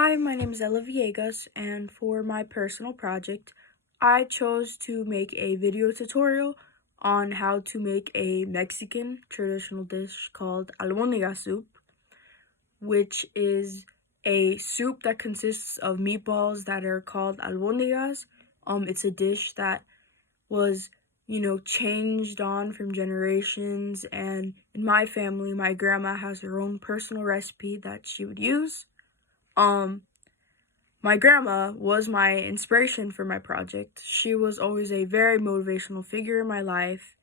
Hi, my name is Ella Villegas, and for my personal project, I chose to make a video tutorial on how to make a Mexican traditional dish called albóndiga soup, which is a soup that consists of meatballs that are called albóndigas. It's a dish that was, changed on from generations, and in my family, my grandma has her own personal recipe that she would use. My grandma was my inspiration for my project. She was always a very motivational figure in my life.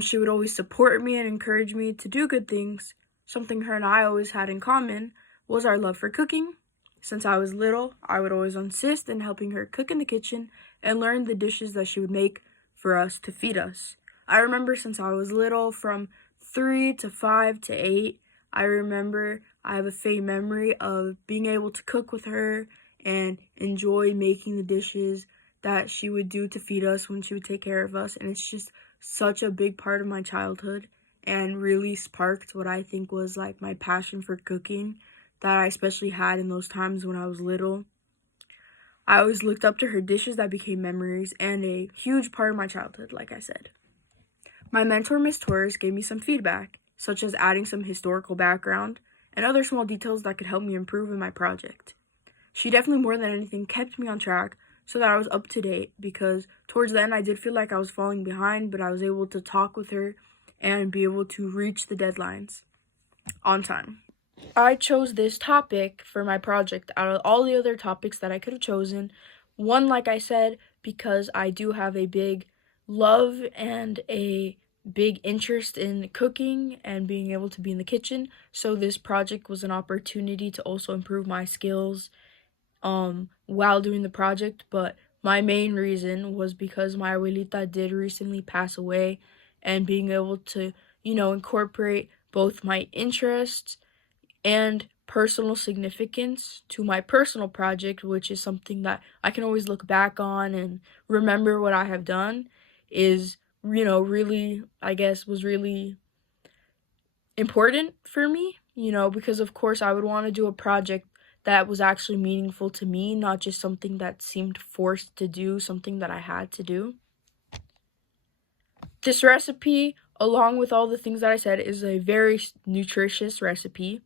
She would always support me and encourage me to do good things. Something her and I always had in common was our love for cooking. Since I was little, I would always insist in helping her cook in the kitchen and learn the dishes that she would make for us to feed us. I remember since I was little, from 3 to 5 to 8, I remember I have a faint memory of being able to cook with her and enjoy making the dishes that she would do to feed us when she would take care of us. And it's just such a big part of my childhood and really sparked what I think was like my passion for cooking that I especially had in those times when I was little. I always looked up to her dishes that became memories and a huge part of my childhood, like I said. My mentor, Miss Torres, gave me some feedback, such as adding some historical background and other small details that could help me improve in my project. She definitely, more than anything, kept me on track so that I was up to date, because towards the end I did feel like I was falling behind, but I was able to talk with her and be able to reach the deadlines on time. I chose this topic for my project out of all the other topics that I could have chosen. One, like I said, because I do have a big love and a big interest in cooking and being able to be in the kitchen. So this project was an opportunity to also improve my skills while doing the project. But my main reason was because my abuelita did recently pass away, and being able to, incorporate both my interests and personal significance to my personal project, which is something that I can always look back on and remember what I have done, is, really, I guess, was really important for me, because of course I would want to do a project that was actually meaningful to me, not just something that seemed forced to do, something that I had to do. This recipe, along with all the things that I said, is a very nutritious recipe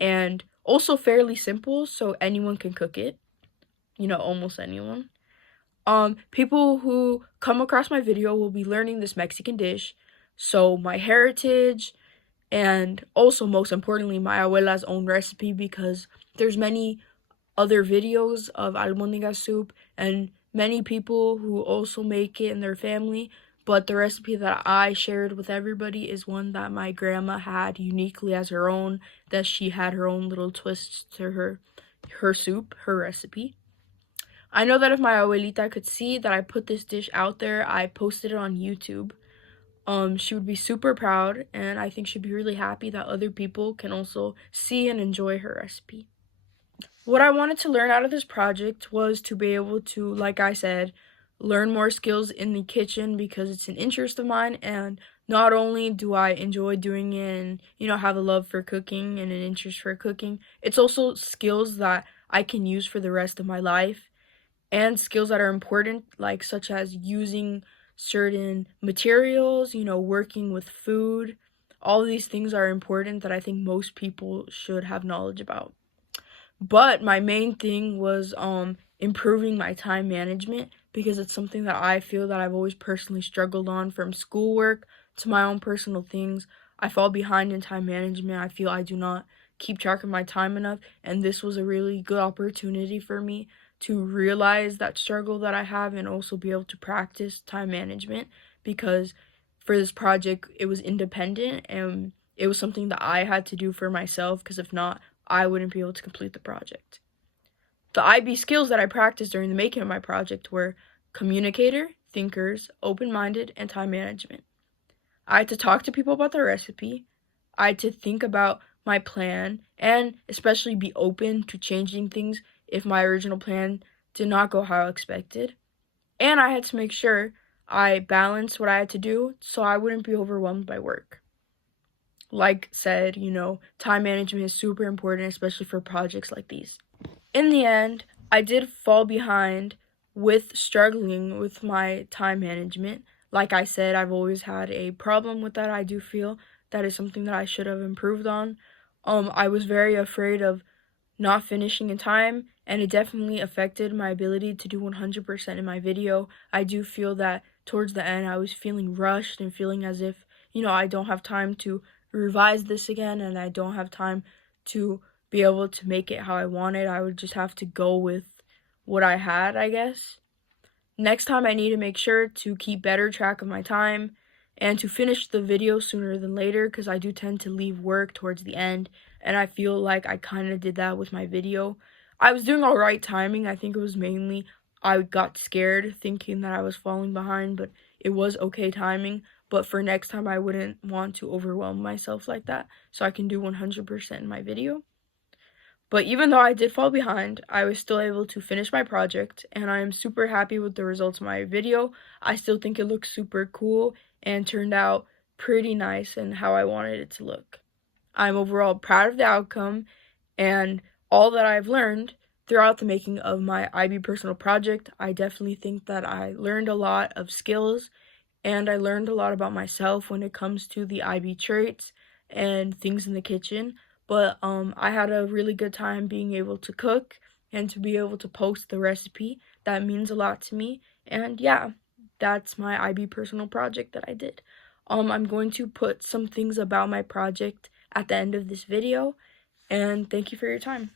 and also fairly simple, so anyone can cook it, almost anyone. People who come across my video will be learning this Mexican dish, so my heritage, and also most importantly my abuela's own recipe, because there's many other videos of albóndiga soup and many people who also make it in their family, but the recipe that I shared with everybody is one that my grandma had uniquely as her own, that she had her own little twists to her soup, her recipe. I know that if my abuelita could see that I put this dish out there, I posted it on YouTube, she would be super proud, and I think she'd be really happy that other people can also see and enjoy her recipe. What I wanted to learn out of this project was to be able to, like I said, learn more skills in the kitchen, because it's an interest of mine, and not only do I enjoy doing it and, have a love for cooking and an interest for cooking, it's also skills that I can use for the rest of my life, and skills that are important, like such as using certain materials, working with food. All of these things are important that I think most people should have knowledge about. But my main thing was improving my time management, because it's something that I feel that I've always personally struggled on, from schoolwork to my own personal things. I fall behind in time management. I feel I do not keep track of my time enough, and this was a really good opportunity for me to realize that struggle that I have and also be able to practice time management, because for this project it was independent and it was something that I had to do for myself, because if not, I wouldn't be able to complete the project. The IB skills that I practiced during the making of my project were communicator, thinkers, open-minded, and time management. I had to talk to people about the recipe. I had to think about my plan and especially be open to changing things if my original plan did not go how expected. And I had to make sure I balanced what I had to do so I wouldn't be overwhelmed by work. Like said, time management is super important, especially for projects like these. in the end, I did fall behind with struggling with my time management. Like I said, I've always had a problem with that. I do feel that is something that I should have improved on. I was very afraid of not finishing in time, and it definitely affected my ability to do 100% in my video. I do feel that towards the end, I was feeling rushed and feeling as if, I don't have time to revise this again, and I don't have time to be able to make it how I wanted. I would just have to go with what I had, I guess. Next time I need to make sure to keep better track of my time and to finish the video sooner than later, because I do tend to leave work towards the end, and I feel like I kind of did that with my video. I was doing alright timing. I think it was mainly I got scared thinking that I was falling behind, but it was okay timing. But for next time, I wouldn't want to overwhelm myself like that, so I can do 100% in my video. But even though I did fall behind, I was still able to finish my project, and I am super happy with the results of my video. I still think it looks super cool and turned out pretty nice and how I wanted it to look. I'm overall proud of the outcome and all that I've learned throughout the making of my IB personal project. I definitely think that I learned a lot of skills, and I learned a lot about myself when it comes to the IB traits and things in the kitchen. But I had a really good time being able to cook and to be able to post the recipe. That means a lot to me. And yeah, that's my IB personal project that I did. I'm going to put some things about my project at the end of this video. And thank you for your time.